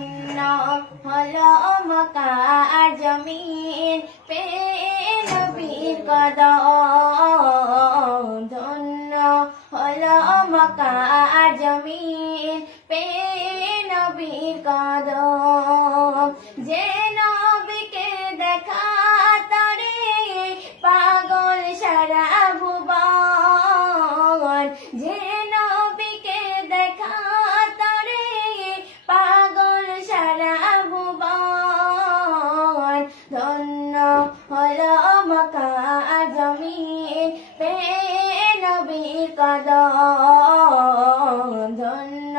ধন্য হলো মক্কা আর জমিন পেয়ে নবীর কদম ধন্য হলো মক্কা আর জমিন পেয়ে নবীর কদম যে নবীকে দেখা তরে পাগল সারা ভুবন যে নবীকে দেখা তরে পাগল সারা ভুবন ধন্য হলো মক্কা আর জমিন পেয়ে নবীর কদম ধন্য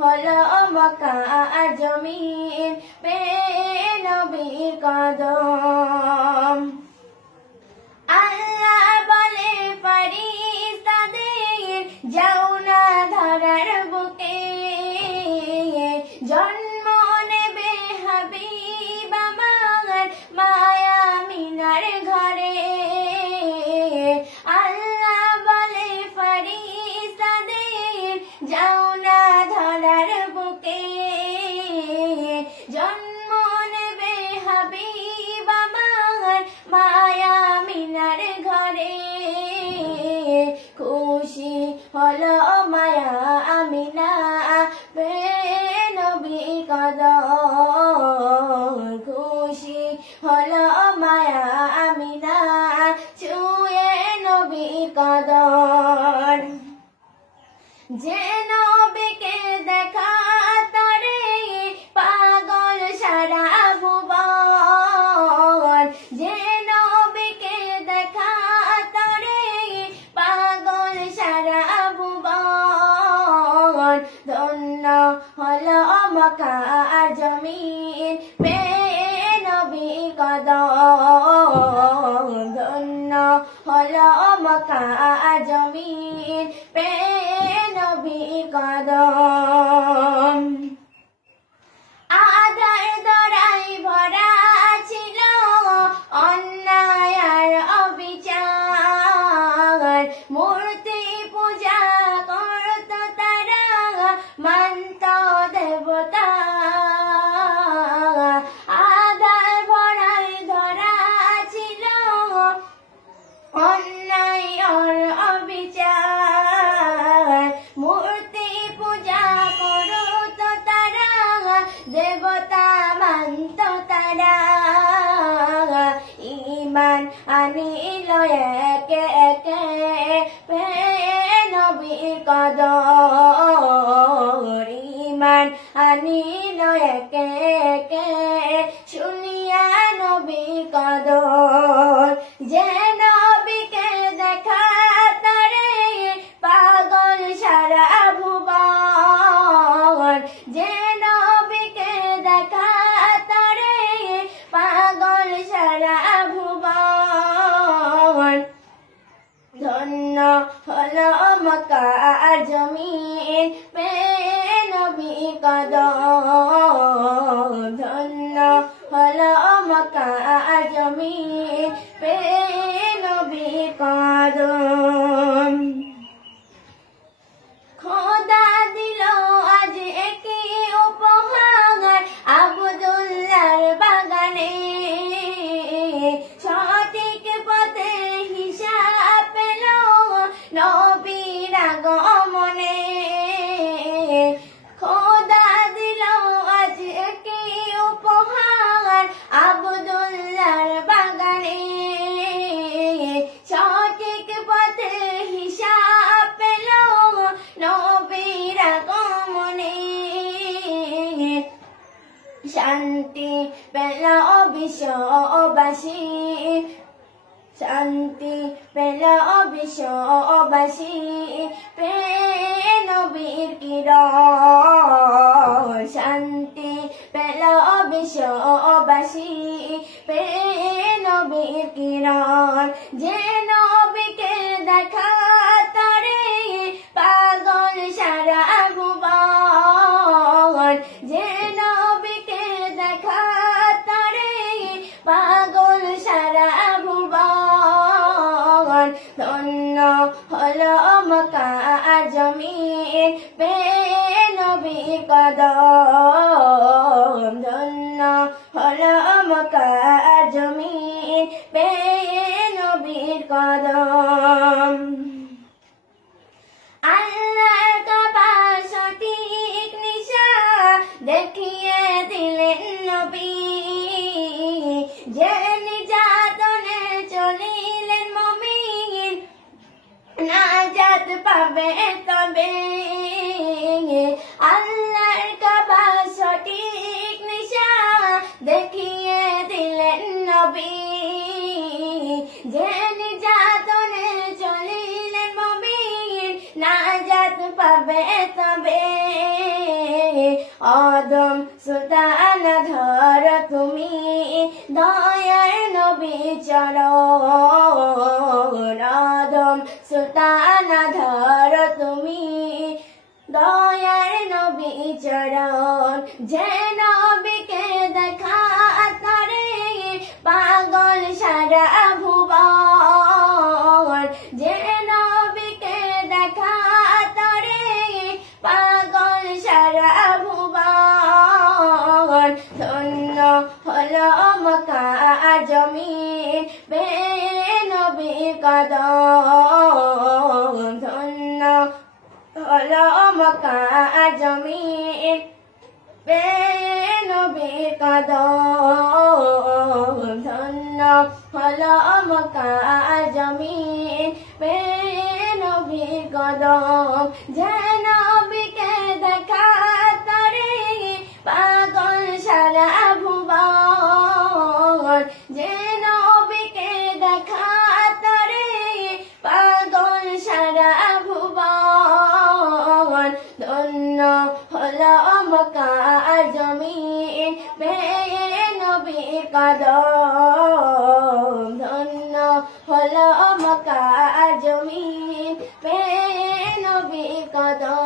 হলো মক্কা আর জমিন পেয়ে নবীর কদম আল্লাহ বলে ফেরেশতাদের যাও না ধরার বুকে জন্ম নেবে হাবিব আমার মায়া মিনার ঘরে আল্লাহ বলে ফেরেশতাদের যাও না ধরার বুকে জন্ম নেবে হাবিব আমার মায়া মিনার ঘরে খুশি হলো মায়া আমিনা পেয়ে নবীর কদম খুশি হলো মায়া আমিনা ছুঁয়ে নবীর কদম যে নবীকে দেখা তরে পাগল সারা ভুবন যে নবীকে দেখা তরে পাগল সারা ভুবন ধন্য হলো মক্কা আর জমিন পেয়ে নবীর কদম ধন্য হলো মক্কা আর জমিন পেয়ে নবীর কদম আধার দরাই ভরা ছিল অন্যায় আর অবিচার মূর্তি পূজা করত তারা মানত দেবতা আধার ভরাই ধরা ছিল অন্যায় আর অবিচার মূর্তি পূজা করত তারা দেবতা মানত তারা ঈমান আনিল একে একে পেয়ে নবীর কদম ঈমান আনিল একে একে শুনিয়া নবীর কদম যে নবীকে দেখা তরে পাগল সারা ভুবন যে নবীকে দেখা তরে পাগল সারা ভুবন ধন্য হলো মক্কা আর জমিন পেয়ে নবীর কদম ধন্য হলো মক্কা আর জমিন পেয়ে নবীর কদম খোদা দিল আজ একই উপহার আব্দুল্লাহর বাগানে সঠিক পথে হিসাব পেল নবীর আগমনে খোদা দিল আজ একই উপহার আব্দুল্লাহর বাগানে সঠিক পথে হিসাব পেল নবীর আগমনে শান্তি পেল বিশ্ববাসী শান্তি পেল বিশ্ববাসী পেয়ে নবীর কিরণ শান্তি পেল বিশ্ববাসী পেয়ে নবীর কিরণ যে নবীকে দেখা তরে পাগল সারা ভুবন যে নবীকে দেখা তরে পাগল সারা ভুবন ধন্য হলো মক্কা আর জমিন পেয়ে নবীর কদম দেখিয়ে দিলেন নবী যে নির্যাতনে চলিলেন মুমিন নাজাত পাবে তবে আল্লাহর কাবা সঠিক নিশান দেখিয়ে দিলেন নবী যে নির্যাতনে চলিলেন মুমিন নাজাত পাবে তবে আদম সুলতান ধর তুমি দয়ার নবী চরণ আদম সুলতান ধর তুমি দয়ার নবী চরণ যে নবীকে দেখা তরে পাগল সারা ভুবন যে নবীকে দেখা তরে পাগল সারা ভুবন ধন্য হলো মক্কা জমিন পেয়ে নবীর কদম ধন্য হলো মক্কা জমিন পেয়ে নবীর কদম ধন্য হলো মক্কা জমিন পেয়ে নবীর কদম যে নবীকে দেখা তরে পাগল সারা ভুবন যে নবীকে দেখা তরে পাগল সারা ভুবন ধন্য হলো মক্কা জমিন পেয়ে নবীর কদম ধন্য হলো মক্কা জমিন পেয়ে নবীর কদম